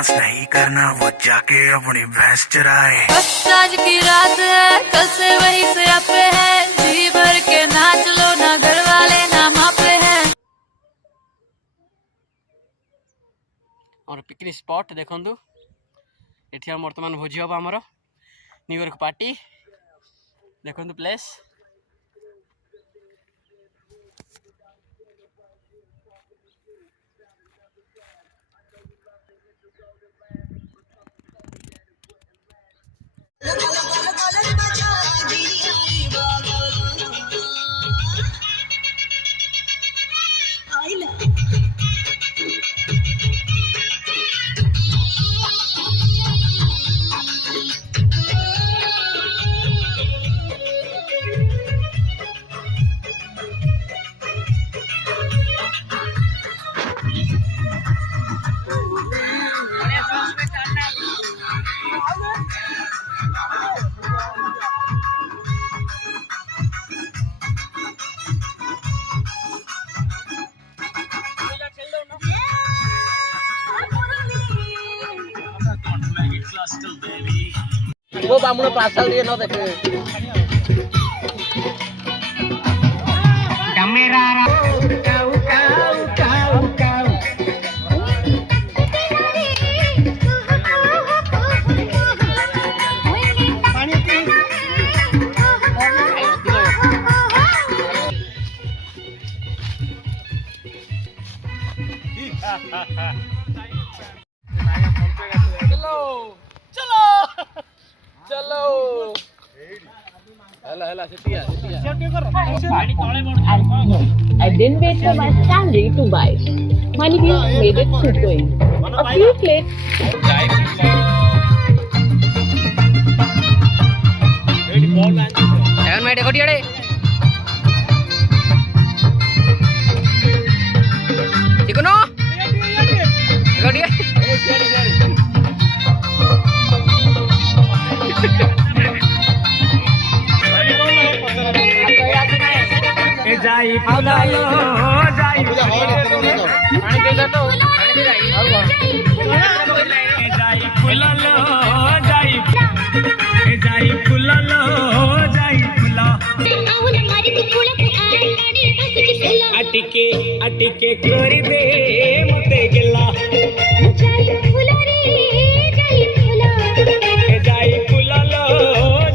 Dance नहीं करना वो जाके अपनी भैंस चराए। बस आज की रात है, कल से वही से आपे है, जी भर के नाच लो ना घर वाले ना मापे हैं। और पिकनिक स्पॉट देखंतु एठी वर्तमान भोजी हम आमर न्यू इयर पार्टी देखंतु प्लेस। वो बामुन पार्सल दिए न देखे कैमरा काऊ काऊ काऊ काऊ पानी पी चलो चलो चलो हेला हेला Setia I didn't wait for my family to buy. Money bills made it keep going. A few plates. Seven minute देखो टियाड़े देखो नो देखो टिया जाई फुलालो जाई पानी दे दो तो पानी दे जाई जाई फुलालो जाई फुलालो जाई फुला अटिके अटिके करबे मते गेला जाई फुला रे जाई फुला जाई फुलालो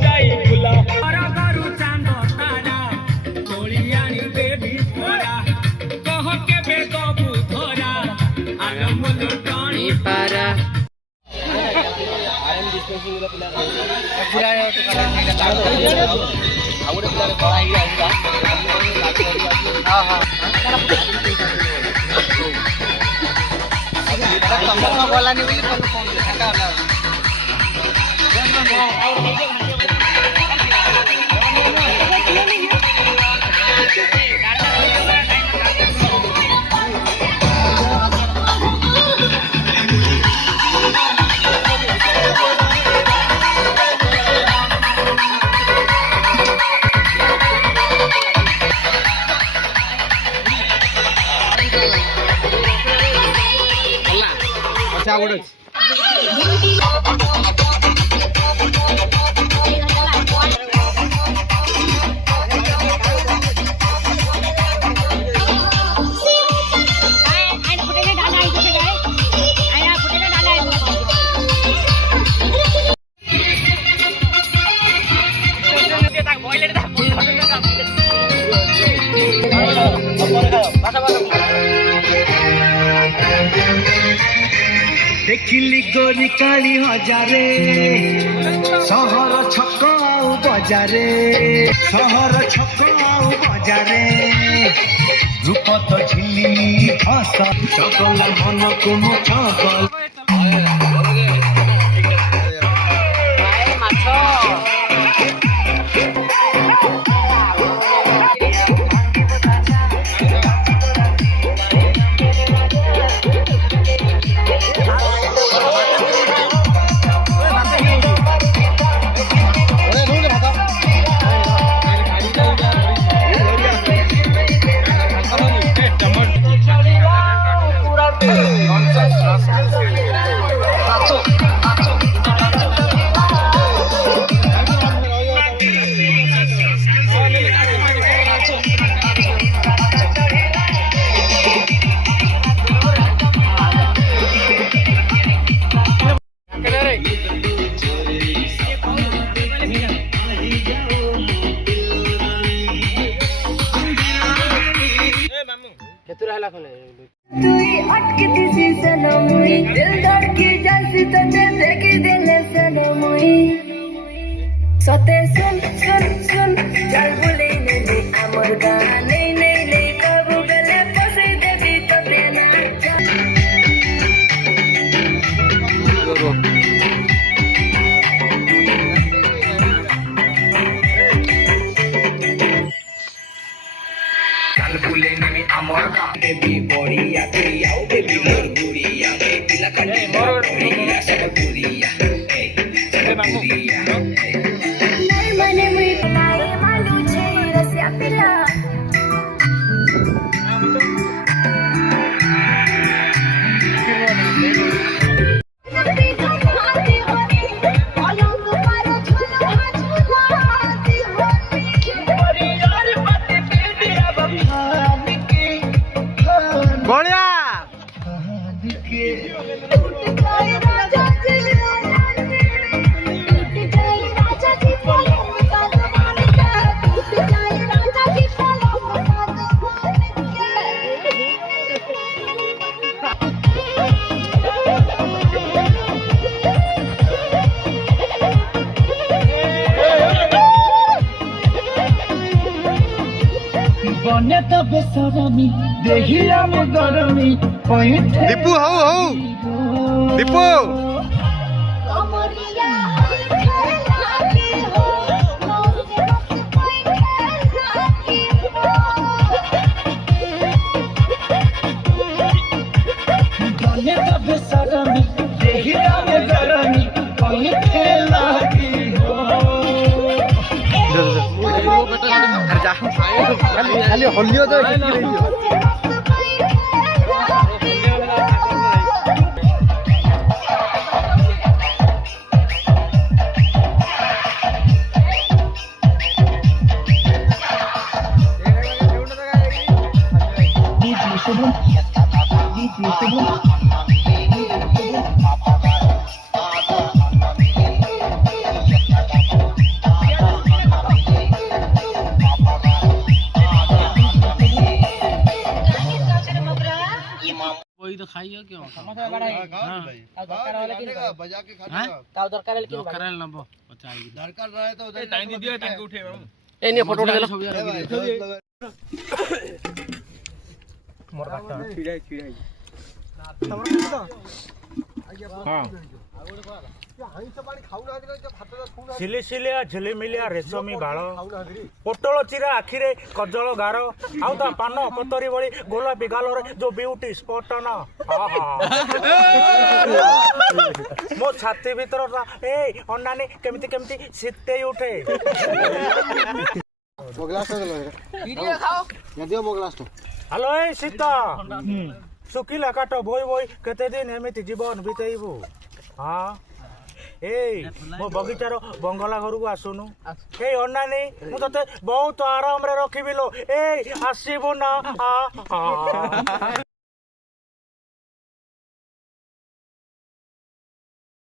जाई फुला देखिली गोरी काली हजारे सहर छक आउ बजारे सहर छक आउ बजारे रूप तो झिली हस सकल मन को मछकल Nonsense. Kal bule nimi amor baby boriya kriya baby boriya baby la kali boriya sab boriya hey sab boriya nai mane mui nai malu che rasya pila बने तो बेसरमी देहिया में गरमी दीपू हौ दीपू कमरिया खेला के हो नौसे बस कोई खेला के बने तो बेसरमी देहिया में गरमी कोई खेला की हो खाली हल्लियो तो वही तो खाइयो क्यों बजा के दरकार नबो पचाई दरकार रहे तो टाइम दे दियो टाइम उठे ए ने फोटो उठा मोर बाटा छिड़ाई हां सिले सिलिया झिलिमिलिया रेशमी बाल पोटल चिरा आखिरे कजल गार आउ ता पान पतरी भली गोलापी गालरे जो ब्यूटी स्पॉट ना मो छाती भीतर ए अन्नानी केमिति केमिति सिते उठे हेलो ए सीता सुखिला काट बोई बोई केते दिन एमिति जीवन बितेइबु हाँ ए मो बगीचार बंगला घर को आसुनु ए अन्नानी मु तते बहुत आराम रे रखिबि लो ए आसीबु ना